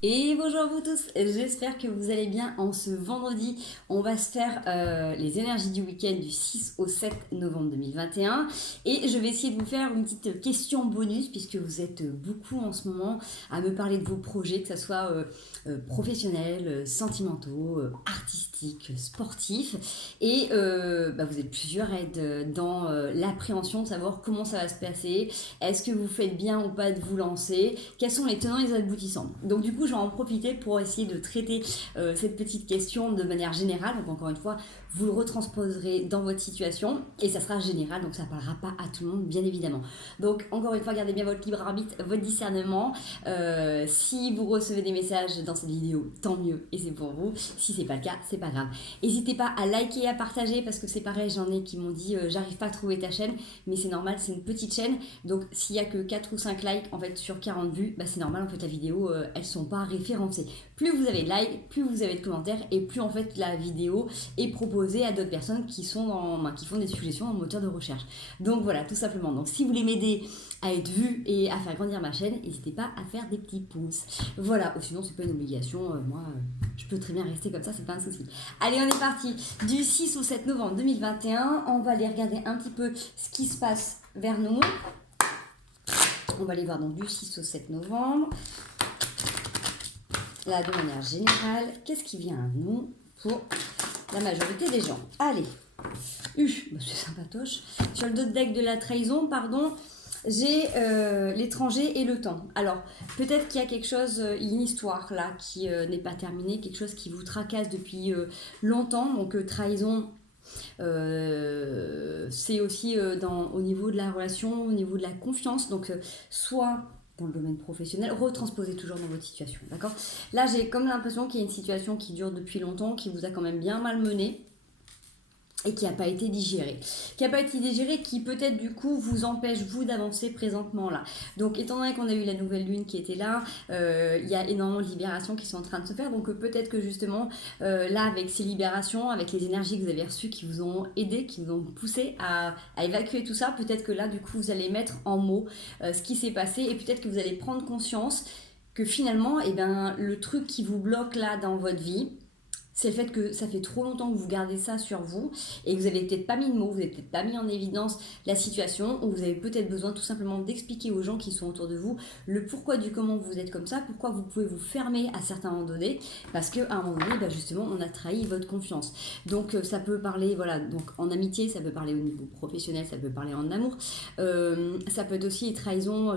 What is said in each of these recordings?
Et bonjour à vous tous, j'espère que vous allez bien en ce vendredi. On va se faire les énergies du week-end du 6 au 7 novembre 2021 et je vais essayer de vous faire une petite question bonus puisque vous êtes beaucoup en ce moment à me parler de vos projets, que ce soit professionnels, sentimentaux, artistiques, sportifs et vous êtes plusieurs à être dans l'appréhension de savoir comment ça va se passer, est-ce que vous faites bien ou pas de vous lancer, quels sont les tenants et les aboutissants. Donc du coup je vais en profiter pour essayer de traiter cette petite question de manière générale. Donc encore une fois, vous le retransposerez dans votre situation et ça sera général, donc ça ne parlera pas à tout le monde, bien évidemment. Donc encore une fois, gardez bien votre libre arbitre, votre discernement. Si vous recevez des messages dans cette vidéo, tant mieux et c'est pour vous. Si c'est pas le cas, c'est pas grave. N'hésitez pas à liker et à partager parce que c'est pareil, j'en ai qui m'ont dit j'arrive pas à trouver ta chaîne, mais c'est normal, c'est une petite chaîne. Donc s'il y a que 4 ou 5 likes en fait sur 40 vues, c'est normal, en fait la vidéo elles sont pas référencées. Plus vous avez de likes, plus vous avez de commentaires et plus en fait la vidéo est proposée à d'autres personnes qui qui font des suggestions en moteur de recherche. Donc voilà, tout simplement. Donc si vous voulez m'aider à être vu et à faire grandir ma chaîne, n'hésitez pas à faire des petits pouces. Voilà, ou sinon c'est pas une obligation, je peux très bien rester comme ça, c'est pas un souci. Allez, on est parti. Du 6 au 7 novembre 2021, on va aller regarder un petit peu ce qui se passe vers nous. On va aller voir donc du 6 au 7 novembre. Là, de manière générale, qu'est-ce qui vient à nous pour la majorité des gens? Allez, c'est sympatoche. Sur le dos de deck de la trahison, pardon, j'ai l'étranger et le temps. Alors, peut-être qu'il y a quelque chose, une histoire là qui n'est pas terminée, quelque chose qui vous tracasse depuis longtemps. Donc, trahison, c'est aussi au niveau de la relation, au niveau de la confiance. Donc, soit dans le domaine professionnel, retransposez toujours dans votre situation, d'accord? Là, j'ai comme l'impression qu'il y a une situation qui dure depuis longtemps, qui vous a quand même bien malmené et qui n'a pas été digéré. Qui peut-être du coup vous empêche vous d'avancer présentement là. Donc étant donné qu'on a eu la nouvelle lune qui était là, il y a énormément de libérations qui sont en train de se faire. Donc peut-être que justement là avec ces libérations, avec les énergies que vous avez reçues qui vous ont aidé, qui vous ont poussé à évacuer tout ça, peut-être que là du coup vous allez mettre en mots ce qui s'est passé et peut-être que vous allez prendre conscience que finalement le truc qui vous bloque là dans votre vie, c'est le fait que ça fait trop longtemps que vous gardez ça sur vous et que vous n'avez peut-être pas mis de mots, vous n'avez peut-être pas mis en évidence la situation, ou vous avez peut-être besoin tout simplement d'expliquer aux gens qui sont autour de vous le pourquoi du comment vous êtes comme ça, pourquoi vous pouvez vous fermer à certains moments donnés, parce qu'à un moment donné, justement, on a trahi votre confiance. Donc ça peut parler, voilà, donc en amitié, ça peut parler au niveau professionnel, ça peut parler en amour, ça peut être aussi trahison,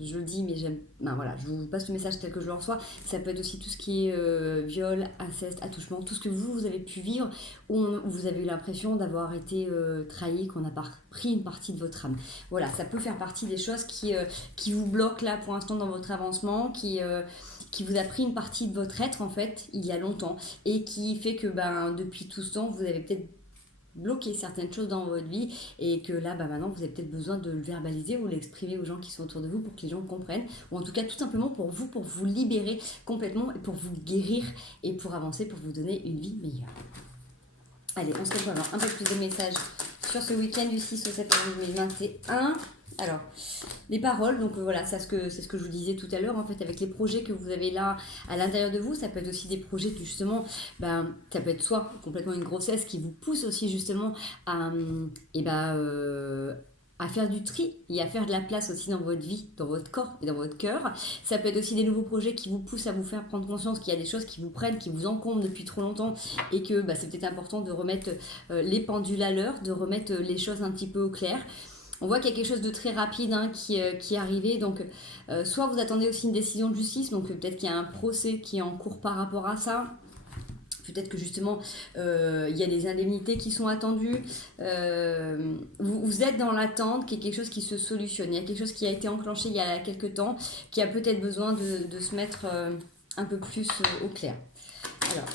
je le dis, mais je vous passe le message tel que je le reçois. Ça peut être aussi tout ce qui est viol, inceste, attouchement, tout ce que vous avez pu vivre, où vous avez eu l'impression d'avoir été trahi, qu'on a pris une partie de votre âme. Voilà, ça peut faire partie des choses qui vous bloquent là pour l'instant dans votre avancement, qui vous a pris une partie de votre être en fait il y a longtemps et qui fait que depuis tout ce temps vous avez peut-être bloquer certaines choses dans votre vie et que là maintenant vous avez peut-être besoin de le verbaliser ou l'exprimer aux gens qui sont autour de vous pour que les gens comprennent, ou en tout cas tout simplement pour vous libérer complètement et pour vous guérir et pour avancer, pour vous donner une vie meilleure. Allez, on se retrouve alors un peu plus de messages sur ce week-end du 6 au 7 2021. Alors, les paroles, donc voilà, c'est ce que je vous disais tout à l'heure, en fait, avec les projets que vous avez là à l'intérieur de vous, ça peut être aussi des projets qui justement, ça peut être soit complètement une grossesse qui vous pousse aussi justement à faire du tri et à faire de la place aussi dans votre vie, dans votre corps et dans votre cœur. Ça peut être aussi des nouveaux projets qui vous poussent à vous faire prendre conscience qu'il y a des choses qui vous prennent, qui vous encombrent depuis trop longtemps et que c'est peut-être important de remettre les pendules à l'heure, de remettre les choses un petit peu au clair. On voit qu'il y a quelque chose de très rapide qui est arrivé, donc soit vous attendez aussi une décision de justice, donc peut-être qu'il y a un procès qui est en cours par rapport à ça. Peut-être que justement, il y a des indemnités qui sont attendues. Vous êtes dans l'attente qu'il y ait quelque chose qui se solutionne. Il y a quelque chose qui a été enclenché il y a quelques temps, qui a peut-être besoin de se mettre un peu plus au clair. Alors,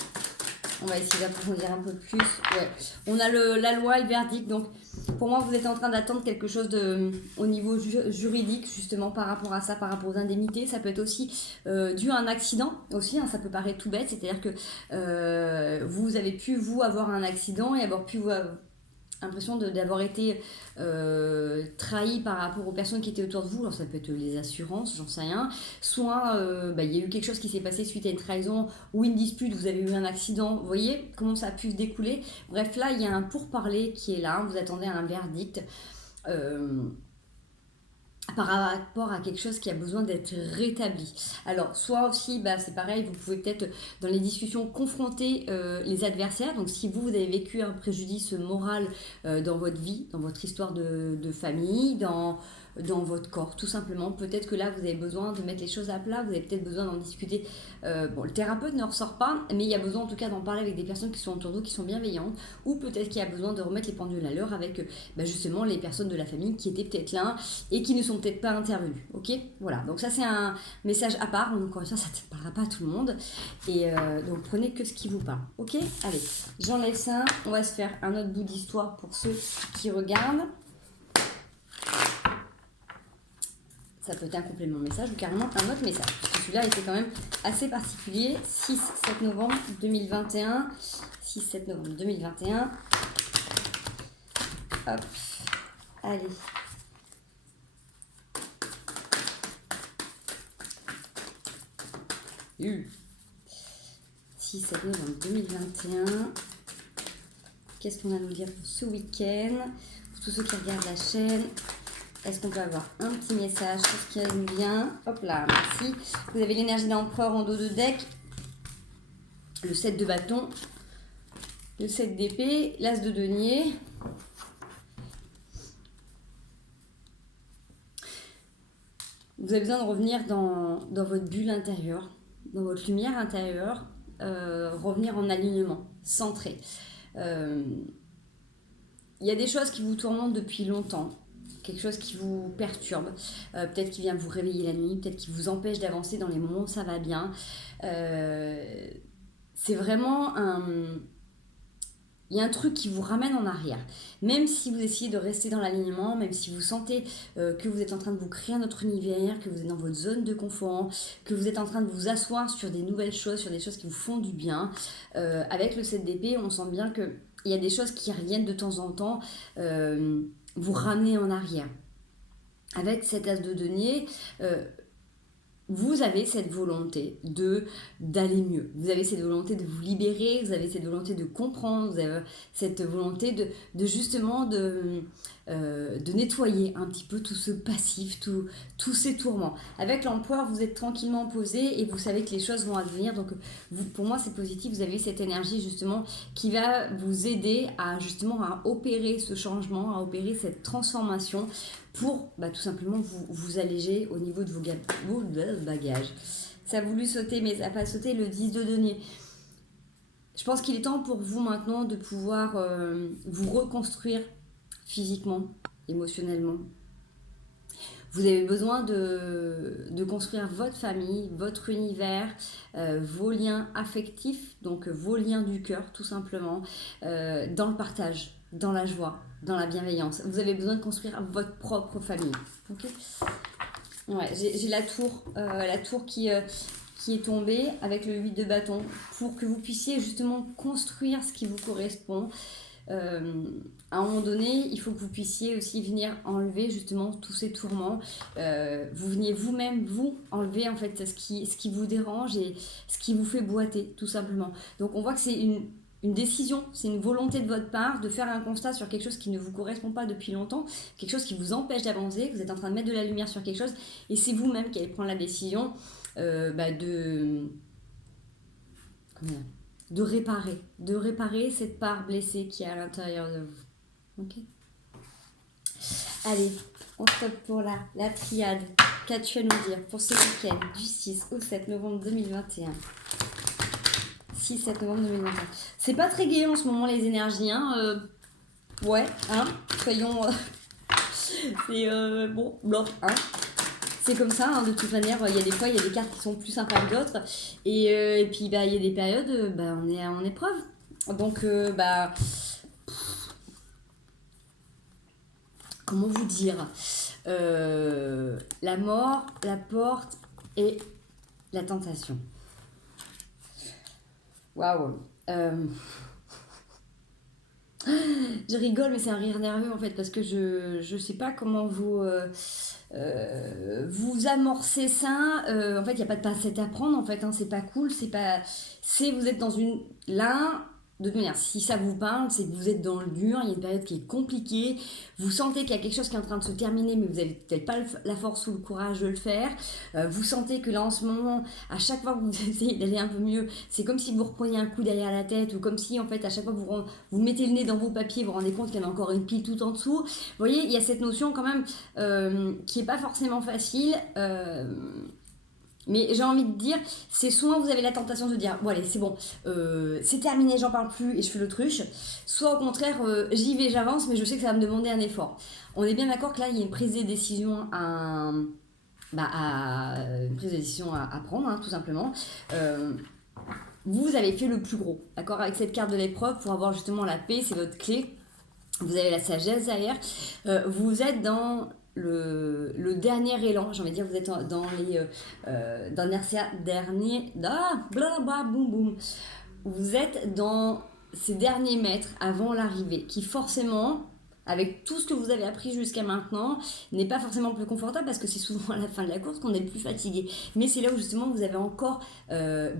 on va essayer d'approfondir un peu plus. Ouais. On a la loi, le verdict. Donc, pour moi, vous êtes en train d'attendre quelque chose au niveau juridique, justement, par rapport à ça, par rapport aux indemnités. Ça peut être aussi dû à un accident, aussi. Ça peut paraître tout bête. C'est-à-dire que vous avez pu, avoir un accident et avoir pu l'impression d'avoir été trahi par rapport aux personnes qui étaient autour de vous. Alors ça peut être les assurances, j'en sais rien. Soit il y a eu quelque chose qui s'est passé suite à une trahison ou une dispute, vous avez eu un accident. Vous voyez comment ça a pu se découler. Bref, là, il y a un pourparler qui est là. Vous attendez un verdict. Par rapport à quelque chose qui a besoin d'être rétabli. Alors, soit aussi, c'est pareil, vous pouvez peut-être, dans les discussions, confronter les adversaires. Donc, si vous avez vécu un préjudice moral dans votre vie, dans votre histoire de famille, dans votre corps, tout simplement, peut-être que là, vous avez besoin de mettre les choses à plat, vous avez peut-être besoin d'en discuter. Le thérapeute ne ressort pas, mais il y a besoin en tout cas d'en parler avec des personnes qui sont autour de vous, qui sont bienveillantes, ou peut-être qu'il y a besoin de remettre les pendules à l'heure avec justement les personnes de la famille qui étaient peut-être là et qui ne sont peut-être pas intervenues. Ok, voilà, donc ça c'est un message à part. Encore une fois, ça ne parlera pas à tout le monde, et donc prenez que ce qui vous parle. Ok, allez, j'enlève ça, on va se faire un autre bout d'histoire pour ceux qui regardent. Ça peut être un complément message ou carrément un autre message. Parce que celui-là était quand même assez particulier. 6-7 novembre 2021. 6-7 novembre 2021. Hop. Allez. U. 6-7 novembre 2021. Qu'est-ce qu'on a à nous dire pour ce week-end? Pour tous ceux qui regardent la chaîne. Est-ce qu'on peut avoir un petit message sur ce qui nous vient? Hop là, merci. Vous avez l'énergie d'empereur en dos de deck. Le 7 de bâton. Le 7 d'épée. L'as de denier. Vous avez besoin de revenir dans votre bulle intérieure, dans votre lumière intérieure. Revenir en alignement, centré. Il y a des choses qui vous tourmentent depuis longtemps. Quelque chose qui vous perturbe, peut-être qui vient vous réveiller la nuit, peut-être qui vous empêche d'avancer dans les moments où ça va bien. C'est vraiment il y a un truc qui vous ramène en arrière. Même si vous essayez de rester dans l'alignement, même si vous sentez que vous êtes en train de vous créer un autre univers, que vous êtes dans votre zone de confort, que vous êtes en train de vous asseoir sur des nouvelles choses, sur des choses qui vous font du bien, avec le 7 d'épée, on sent bien qu'il y a des choses qui reviennent de temps en temps, vous ramener en arrière. Avec cet as de denier, vous avez cette volonté d'aller mieux. Vous avez cette volonté de vous libérer, vous avez cette volonté de comprendre, vous avez cette volonté de justement de nettoyer un petit peu tout ce passif, tous ces tourments. Avec l'empereur, vous êtes tranquillement posé et vous savez que les choses vont advenir. Donc pour moi, c'est positif. Vous avez cette énergie justement qui va vous aider à justement à opérer ce changement, à opérer cette transformation pour tout simplement vous alléger au niveau de vos bagages. Ça a voulu sauter, mais ça n'a pas sauté, le 10 de denier. Je pense qu'il est temps pour vous maintenant de pouvoir vous reconstruire physiquement, émotionnellement. Vous avez besoin de construire votre famille, votre univers, vos liens affectifs, donc vos liens du cœur tout simplement, dans le partage, dans la joie, dans la bienveillance. Vous avez besoin de construire votre propre famille. Okay, ouais, j'ai la tour qui est tombée avec le 8 de bâton pour que vous puissiez justement construire ce qui vous correspond. À un moment donné, il faut que vous puissiez aussi venir enlever justement tous ces tourments. Vous veniez vous-même, vous, enlever en fait ce qui vous dérange et ce qui vous fait boiter, tout simplement. Donc on voit que c'est une décision, c'est une volonté de votre part de faire un constat sur quelque chose qui ne vous correspond pas depuis longtemps, quelque chose qui vous empêche d'avancer, vous êtes en train de mettre de la lumière sur quelque chose et c'est vous-même qui allez prendre la décision de réparer cette part blessée qui est à l'intérieur de vous. Ok. Allez, on stoppe pour la triade. Qu'as-tu à nous dire pour ce week-end du 6 au 7 novembre 2021? 6-7 novembre 2021. C'est pas très gai en ce moment les énergies, hein. Ouais, hein. Soyons. C'est bon, blanc, hein. C'est comme ça, hein, de toute manière, il y a des fois, il y a des cartes qui sont plus sympas que d'autres. Et puis, il y a des périodes, on est en épreuve. Donc, comment vous dire, la mort, la porte et la tentation. Waouh. Je rigole, mais c'est un rire nerveux en fait, parce que je sais pas comment vous amorcez ça. En fait, il n'y a pas de pincette à prendre en fait, hein, c'est pas cool, vous êtes dans une. Là, de toute manière, si ça vous parle, c'est que vous êtes dans le dur, il y a une période qui est compliquée, vous sentez qu'il y a quelque chose qui est en train de se terminer, mais vous n'avez peut-être pas la force ou le courage de le faire. Vous sentez que là en ce moment, à chaque fois que vous essayez d'aller un peu mieux, c'est comme si vous repreniez un coup derrière la tête, ou comme si en fait à chaque fois que vous mettez le nez dans vos papiers, vous vous rendez compte qu'il y en a encore une pile tout en dessous. Vous voyez, il y a cette notion quand même qui n'est pas forcément facile. Mais j'ai envie de dire, c'est soit vous avez la tentation de dire, bon allez, c'est bon, c'est terminé, j'en parle plus et je fais l'autruche, soit au contraire, j'y vais, j'avance, mais je sais que ça va me demander un effort. On est bien d'accord que là, il y a une prise de décision une prise de décision à prendre, hein, tout simplement. Vous avez fait le plus gros, d'accord, avec cette carte de l'épreuve, pour avoir justement la paix, c'est votre clé. Vous avez la sagesse derrière. Vous êtes dans le dernier élan, j'ai envie de dire, vous êtes dans les boum boum. Vous êtes dans ces derniers mètres avant l'arrivée, qui forcément, avec tout ce que vous avez appris jusqu'à maintenant, n'est pas forcément plus confortable, parce que c'est souvent à la fin de la course qu'on est le plus fatigué. Mais c'est là où justement vous avez encore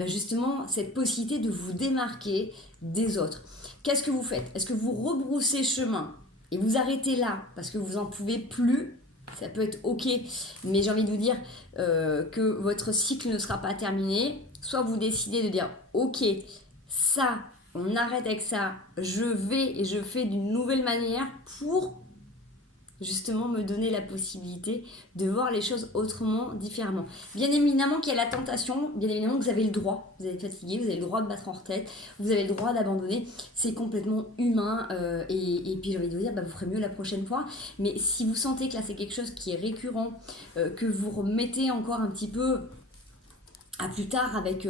justement cette possibilité de vous démarquer des autres. Qu'est-ce que vous faites? Est-ce que vous rebroussez chemin et vous arrêtez là parce que vous n'en pouvez plus? Ça peut être ok, mais j'ai envie de vous dire que votre cycle ne sera pas terminé. Soit vous décidez de dire ok, ça, on arrête avec ça, je vais et je fais d'une nouvelle manière pour justement me donner la possibilité de voir les choses autrement, différemment. Bien évidemment qu'il y a la tentation, bien évidemment que vous avez le droit, vous êtes fatigué, vous avez le droit de battre en retraite, vous avez le droit d'abandonner, c'est complètement humain et puis j'ai envie de vous dire, vous ferez mieux la prochaine fois, mais si vous sentez que là c'est quelque chose qui est récurrent, que vous remettez encore un petit peu à plus tard avec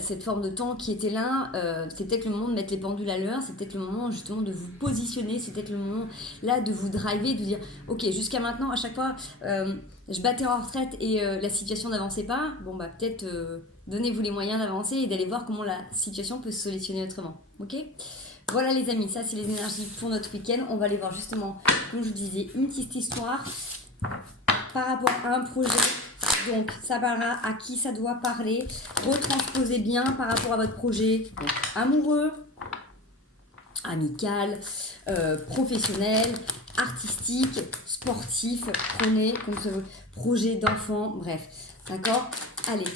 cette forme de temps qui était là, c'est peut-être le moment de mettre les pendules à l'heure, c'est peut-être le moment justement de vous positionner, c'est peut-être le moment là de vous driver, de dire ok, jusqu'à maintenant à chaque fois je battais en retraite et la situation n'avançait pas, peut-être donnez-vous les moyens d'avancer et d'aller voir comment la situation peut se solutionner autrement, ok? Voilà les amis, ça c'est les énergies pour notre week-end. On va aller voir justement, comme je vous disais, une petite histoire par rapport à un projet. Donc, ça parlera à qui ça doit parler. Retransposez bien par rapport à votre projet. Donc, amoureux, amical, professionnel, artistique, sportif. Prenez comme ce projet d'enfant. Bref, d'accord? Allez,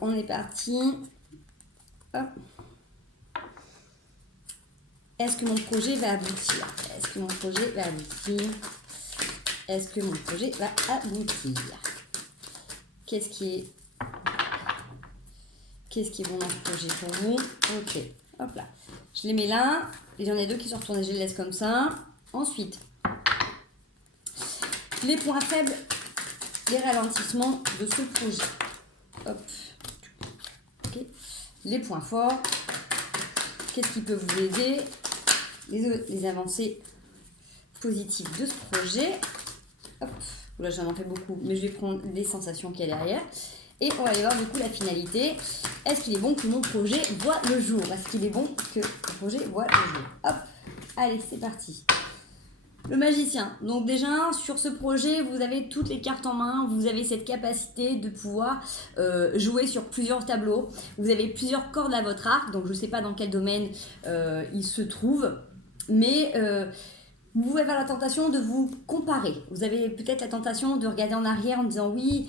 on est parti. Hop. Est-ce que mon projet va aboutir? Est-ce que mon projet va aboutir? Est-ce que mon projet va aboutir? Qu'est-ce qui est bon dans ce projet pour vous? Ok, hop là. Je les mets là. Il y en a deux qui sont retournés, je les laisse comme ça. Ensuite, les points faibles, les ralentissements de ce projet. Hop. Ok. Les points forts. Qu'est-ce qui peut vous aider? Les avancées positives de ce projet. Hop. Là, j'en fais beaucoup, mais je vais prendre les sensations qu'il y a derrière. Et on va aller voir du coup la finalité. Est-ce qu'il est bon que mon projet voit le jour? Est-ce qu'il est bon que le projet voit le jour? Hop, allez, c'est parti. Le magicien. Donc déjà, sur ce projet, vous avez toutes les cartes en main. Vous avez cette capacité de pouvoir jouer sur plusieurs tableaux. Vous avez plusieurs cordes à votre arc. Donc je ne sais pas dans quel domaine il se trouve. Mais vous pouvez avoir la tentation de vous comparer. Vous avez peut-être la tentation de regarder en arrière en disant oui,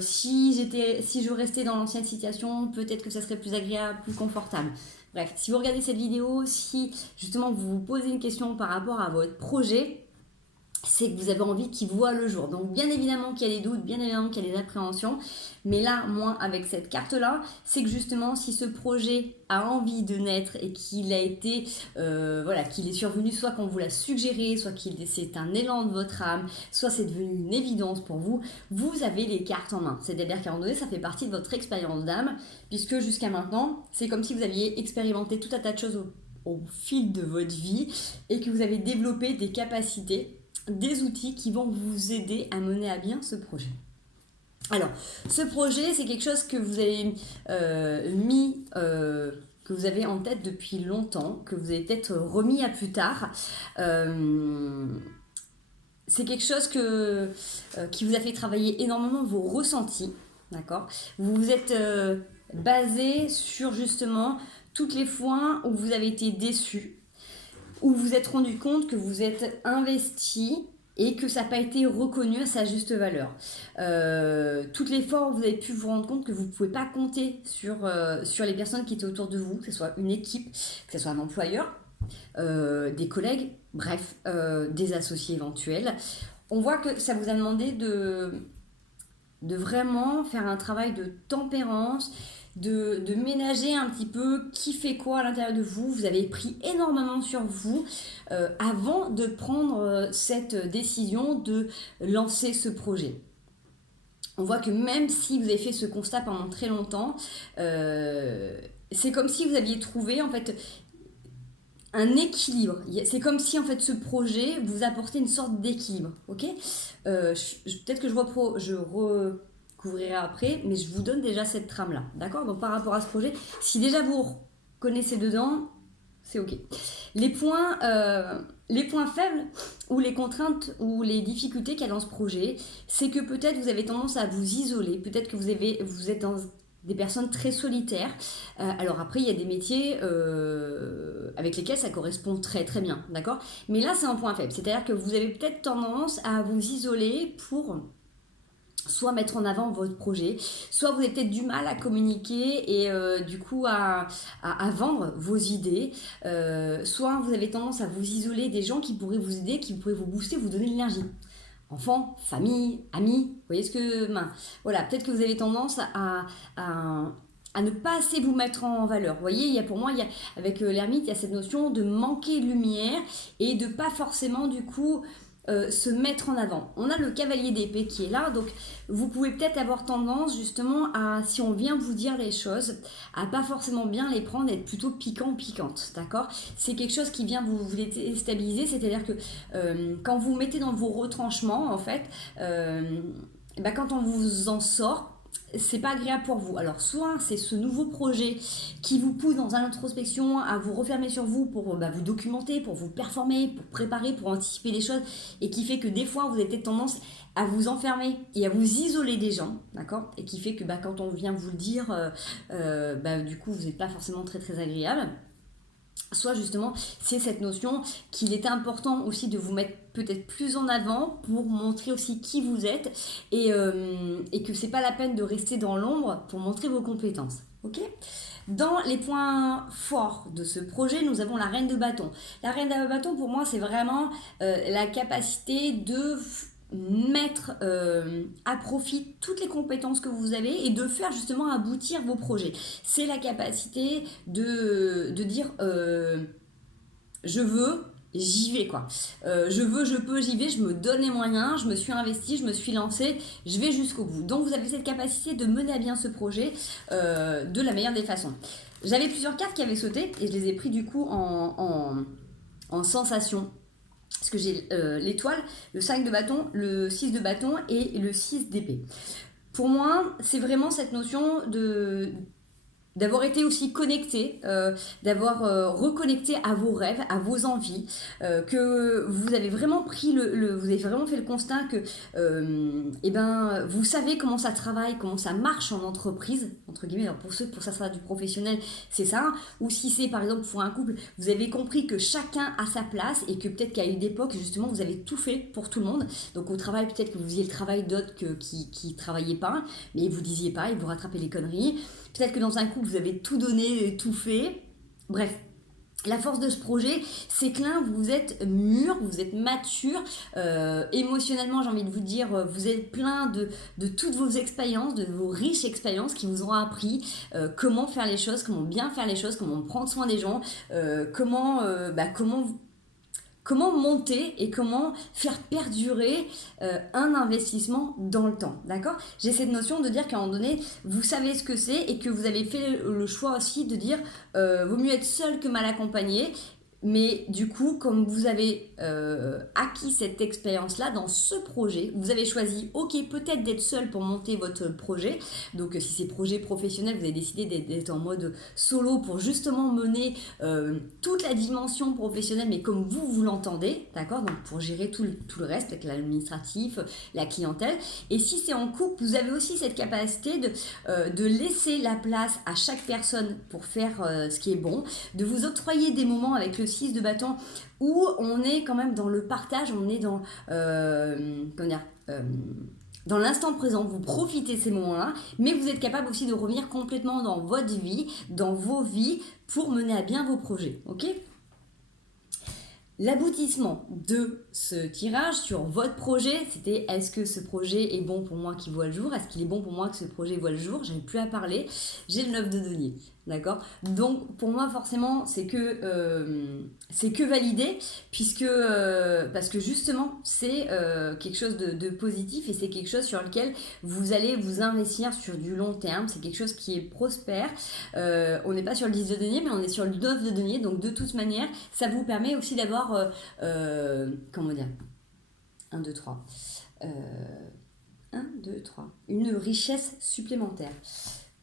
si je restais dans l'ancienne situation, peut-être que ça serait plus agréable, plus confortable. Bref, si vous regardez cette vidéo, si justement vous vous posez une question par rapport à votre projet, c'est que vous avez envie qu'il voit le jour. Donc bien évidemment qu'il y a des doutes, bien évidemment qu'il y a des appréhensions, mais là, moi, avec cette carte-là, c'est que justement, si ce projet a envie de naître et qu'il a été, qu'il est survenu, soit qu'on vous l'a suggéré, soit c'est un élan de votre âme, soit c'est devenu une évidence pour vous, vous avez les cartes en main. C'est-à-dire qu'à un moment donné, ça fait partie de votre expérience d'âme, puisque jusqu'à maintenant, c'est comme si vous aviez expérimenté tout un tas de choses au fil de votre vie et que vous avez développé des capacités, des outils qui vont vous aider à mener à bien ce projet. Alors, ce projet, c'est quelque chose que vous avez mis que vous avez en tête depuis longtemps, que vous avez peut-être remis à plus tard. C'est quelque chose qui vous a fait travailler énormément vos ressentis, d'accord? Vous vous êtes basé sur justement toutes les fois où vous avez été déçu, où vous vous êtes rendu compte que vous êtes investi et que ça n'a pas été reconnu à sa juste valeur. Toutes les fois où vous avez pu vous rendre compte que vous ne pouvez pas compter sur les personnes qui étaient autour de vous, que ce soit une équipe, que ce soit un employeur, des collègues, bref, des associés éventuels. On voit que ça vous a demandé de vraiment faire un travail de tempérance, de ménager un petit peu qui fait quoi à l'intérieur de vous. Vous avez pris énormément sur vous avant de prendre cette décision de lancer ce projet. On voit que même si vous avez fait ce constat pendant très longtemps, c'est comme si vous aviez trouvé en fait un équilibre. C'est comme si en fait ce projet vous apportait une sorte d'équilibre. Ok, peut-être que je recouvrirai après, mais je vous donne déjà cette trame là. D'accord. Donc par rapport à ce projet, si déjà vous connaissez dedans, c'est ok. Les points faibles ou les contraintes ou les difficultés qu'il y a dans ce projet, c'est que peut-être vous avez tendance à vous isoler. Peut-être que vous êtes dans des personnes très solitaires. Alors après, il y a des métiers avec lesquels ça correspond très très bien, d'accord? Mais là, c'est un point faible. C'est-à-dire que vous avez peut-être tendance à vous isoler pour soit mettre en avant votre projet, soit vous avez peut-être du mal à communiquer et du coup à vendre vos idées, soit vous avez tendance à vous isoler des gens qui pourraient vous aider, qui pourraient vous booster, vous donner de l'énergie. Enfants, famille, amis, vous voyez ce que... voilà, peut-être que vous avez tendance à ne pas assez vous mettre en valeur. Vous voyez, pour moi, avec l'ermite, il y a cette notion de manquer de lumière et de pas forcément, du coup, se mettre en avant. On a le cavalier d'épée qui est là, donc vous pouvez peut-être avoir tendance, justement, à, si on vient vous dire les choses, à pas forcément bien les prendre, être plutôt piquant, piquante, d'accord? C'est quelque chose qui vient vous déstabiliser, c'est-à-dire que quand vous mettez dans vos retranchements, en fait, quand on vous en sort, c'est pas agréable pour vous. Alors soit c'est ce nouveau projet qui vous pousse dans une introspection à vous refermer sur vous pour vous documenter, pour vous performer, pour préparer, pour anticiper les choses et qui fait que des fois vous avez peut-être tendance à vous enfermer et à vous isoler des gens, d'accord? Et qui fait que quand on vient vous le dire, du coup vous n'êtes pas forcément très très agréable. Soit justement, c'est cette notion qu'il est important aussi de vous mettre peut-être plus en avant pour montrer aussi qui vous êtes et que c'est pas la peine de rester dans l'ombre pour montrer vos compétences. Ok ? Dans les points forts de ce projet, nous avons la reine de bâton. La reine de bâton, pour moi, c'est vraiment la capacité de mettre à profit toutes les compétences que vous avez et de faire justement aboutir vos projets. C'est la capacité de dire je veux, j'y vais quoi. Je veux, je peux, j'y vais, je me donne les moyens, je me suis investi, je me suis lancé, je vais jusqu'au bout. Donc vous avez cette capacité de mener à bien ce projet de la meilleure des façons. J'avais plusieurs cartes qui avaient sauté et je les ai pris du coup en sensation. Parce que j'ai l'étoile, le 5 de bâton, le 6 de bâton et le 6 d'épée. Pour moi, c'est vraiment cette notion d'avoir été aussi connecté, d'avoir reconnecté à vos rêves, à vos envies, que vous avez vraiment pris vous avez vraiment fait le constat que vous savez comment ça travaille, comment ça marche en entreprise, entre guillemets. Alors pour ça sera du professionnel, c'est ça. Ou si c'est par exemple pour un couple, vous avez compris que chacun a sa place et que peut-être qu'à une époque justement vous avez tout fait pour tout le monde. Donc au travail peut-être que vous faisiez le travail d'autres qui travaillaient pas, mais vous disiez pas, ils vous rattrapaient les conneries. Peut-être que dans un couple, vous avez tout donné, tout fait. Bref, la force de ce projet, c'est que là, vous êtes mûr, vous êtes mature. Émotionnellement, j'ai envie de vous dire, vous êtes plein de toutes vos expériences, de vos riches expériences qui vous ont appris comment faire les choses, comment bien faire les choses, comment prendre soin des gens, comment monter et comment faire perdurer un investissement dans le temps, d'accord? J'ai cette notion de dire qu'à un moment donné, vous savez ce que c'est et que vous avez fait le choix aussi de dire vaut mieux être seul que mal accompagné. Mais du coup, comme vous avez acquis cette expérience-là dans ce projet, vous avez choisi, ok, peut-être d'être seul pour monter votre projet. Donc, si c'est projet professionnel, vous avez décidé d'être en mode solo pour justement mener toute la dimension professionnelle, mais comme vous l'entendez, d'accord? Donc, pour gérer tout le reste, avec l'administratif, la clientèle. Et si c'est en couple, vous avez aussi cette capacité de laisser la place à chaque personne pour faire ce qui est bon, de vous octroyer des moments avec le 6 de bâton où on est quand même dans le partage, on est dans dans l'instant présent, vous profitez de ces moments-là, mais vous êtes capable aussi de revenir complètement dans votre vie, dans vos vies, pour mener à bien vos projets, ok? L'aboutissement de ce tirage sur votre projet, c'était est-ce que ce projet est bon pour moi qui voit le jour? Est-ce qu'il est bon pour moi que ce projet voit le jour? J'avais plus à parler, j'ai le 9 de denier, d'accord? Donc pour moi forcément c'est que validé puisque parce que justement c'est quelque chose de positif et c'est quelque chose sur lequel vous allez vous investir sur du long terme, c'est quelque chose qui est prospère. On n'est pas sur le 10 de denier mais on est sur le 9 de denier, donc de toute manière ça vous permet aussi d'avoir comment dire 1, 2, 3 1, 2, 3 une richesse supplémentaire.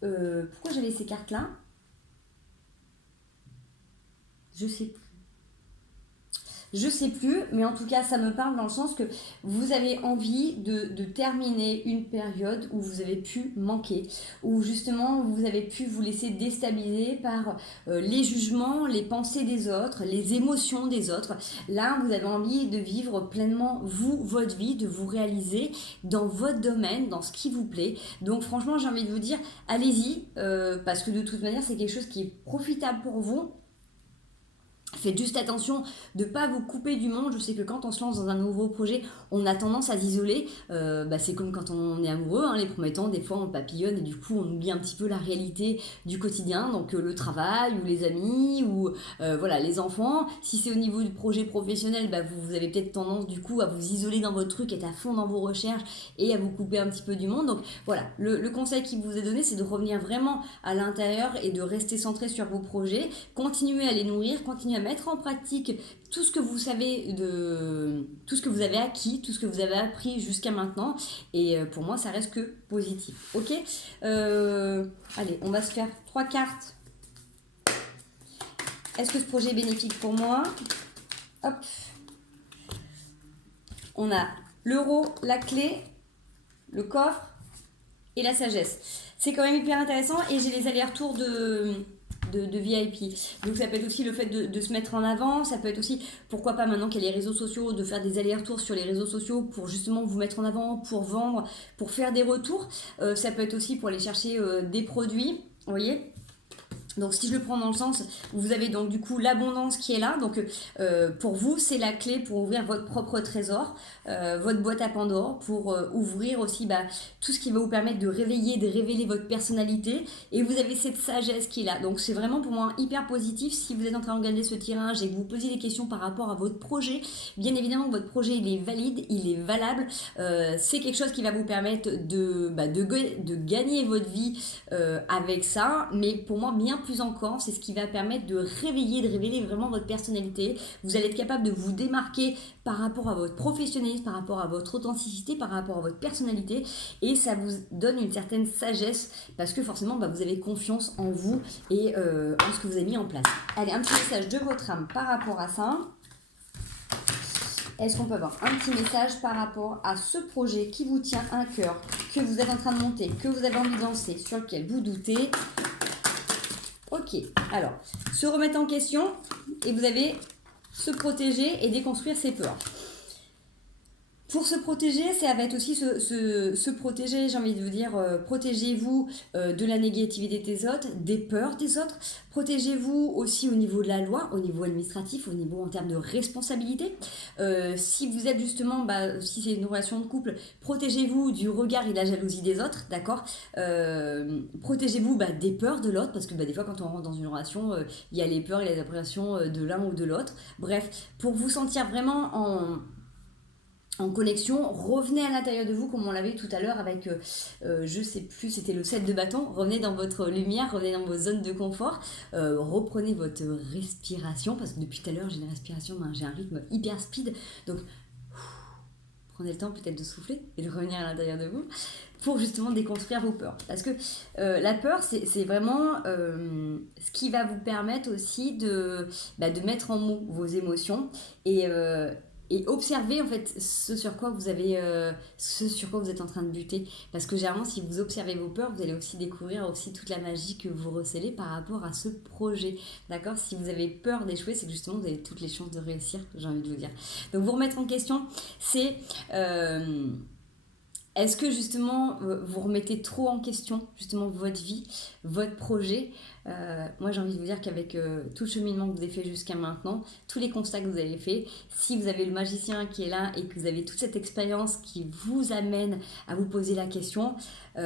Pourquoi j'avais ces cartes là? Je sais plus, mais en tout cas, ça me parle dans le sens que vous avez envie de terminer une période où vous avez pu manquer, où justement vous avez pu vous laisser déstabiliser par les jugements, les pensées des autres, les émotions des autres. Là, vous avez envie de vivre pleinement vous, votre vie, de vous réaliser dans votre domaine, dans ce qui vous plaît. Donc franchement, j'ai envie de vous dire, allez-y, parce que de toute manière, c'est quelque chose qui est profitable pour vous. Faites juste attention de ne pas vous couper du monde. Je sais que quand on se lance dans un nouveau projet, on a tendance à s'isoler. C'est comme quand on est amoureux, hein, les premiers temps, des fois on papillonne et du coup on oublie un petit peu la réalité du quotidien, donc le travail ou les amis ou voilà, les enfants. Si c'est au niveau du projet professionnel, vous avez peut-être tendance du coup à vous isoler dans votre truc, être à fond dans vos recherches et à vous couper un petit peu du monde. Donc voilà, le conseil qui vous est donné, c'est de revenir vraiment à l'intérieur et de rester centré sur vos projets. Continuez à les nourrir, continuez à mettre en pratique tout ce que vous savez tout ce que vous avez acquis, tout ce que vous avez appris jusqu'à maintenant, et pour moi ça reste que positif, ok? Allez, on va se faire 3 cartes. Est-ce que ce projet est bénéfique pour moi? Hop, on a l'euro, la clé, le coffre et la sagesse. C'est quand même hyper intéressant et j'ai les allers-retours de VIP. Donc ça peut être aussi le fait de se mettre en avant, ça peut être aussi, pourquoi pas maintenant qu'il y a les réseaux sociaux, de faire des allers-retours sur les réseaux sociaux pour justement vous mettre en avant, pour vendre, pour faire des retours. Ça peut être aussi pour aller chercher des produits, vous voyez. Donc si je le prends dans le sens, vous avez donc du coup l'abondance qui est là, donc pour vous c'est la clé pour ouvrir votre propre trésor, votre boîte à Pandore, pour ouvrir aussi tout ce qui va vous permettre de révéler votre personnalité, et vous avez cette sagesse qui est là. Donc c'est vraiment pour moi hyper positif. Si vous êtes en train de regarder ce tirage et que vous posez des questions par rapport à votre projet, bien évidemment que votre projet il est valide, il est valable, c'est quelque chose qui va vous permettre de gagner votre vie avec ça, mais pour moi bien plus encore, c'est ce qui va permettre de révéler vraiment votre personnalité. Vous allez être capable de vous démarquer par rapport à votre professionnalisme, par rapport à votre authenticité, par rapport à votre personnalité, et ça vous donne une certaine sagesse parce que forcément vous avez confiance en vous et en ce que vous avez mis en place. Allez, un petit message de votre âme par rapport à ça. Est-ce qu'on peut avoir un petit message par rapport à ce projet qui vous tient à cœur, que vous êtes en train de monter, que vous avez envie de lancer, sur lequel vous doutez? Ok, alors, se remettre en question et vous avez se protéger et déconstruire ses peurs. Pour se protéger, ça va être aussi se protéger, j'ai envie de vous dire, protégez-vous de la négativité des autres, des peurs des autres. Protégez-vous aussi au niveau de la loi, au niveau administratif, au niveau en termes de responsabilité. Si vous êtes justement, si c'est une relation de couple, protégez-vous du regard et de la jalousie des autres, d'accord? Protégez-vous des peurs de l'autre, parce que des fois quand on rentre dans une relation, il y a les peurs et les appréhensions de l'un ou de l'autre. Bref, pour vous sentir vraiment en connexion, revenez à l'intérieur de vous comme on l'avait tout à l'heure avec, je sais plus, c'était le 7 de bâton, revenez dans votre lumière, revenez dans vos zones de confort, reprenez votre respiration, parce que depuis tout à l'heure j'ai une respiration, j'ai un rythme hyper speed, donc prenez le temps peut-être de souffler et de revenir à l'intérieur de vous pour justement déconstruire vos peurs. Parce que la peur, c'est vraiment ce qui va vous permettre aussi de mettre en mots vos émotions et observer en fait ce sur quoi vous êtes en train de buter. Parce que généralement, si vous observez vos peurs, vous allez aussi découvrir aussi toute la magie que vous recelez par rapport à ce projet. D'accord? Si vous avez peur d'échouer, c'est que justement vous avez toutes les chances de réussir, j'ai envie de vous dire. Donc vous remettre en question, c'est est-ce que justement vous remettez trop en question justement votre vie, votre projet? Moi j'ai envie de vous dire qu'avec tout le cheminement que vous avez fait jusqu'à maintenant, tous les constats que vous avez fait, si vous avez le magicien qui est là et que vous avez toute cette expérience qui vous amène à vous poser la question, c'est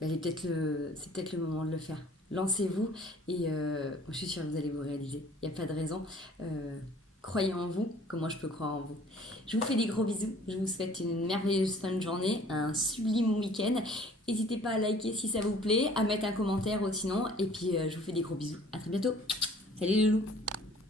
peut-être le moment de le faire. Lancez-vous et je suis sûre que vous allez vous réaliser. Il n'y a pas de raison. Croyez en vous, comme moi je peux croire en vous. Je vous fais des gros bisous, je vous souhaite une merveilleuse fin de journée, un sublime week-end. N'hésitez pas à liker si ça vous plaît, à mettre un commentaire ou sinon, et puis je vous fais des gros bisous. À très bientôt. Salut les loulous.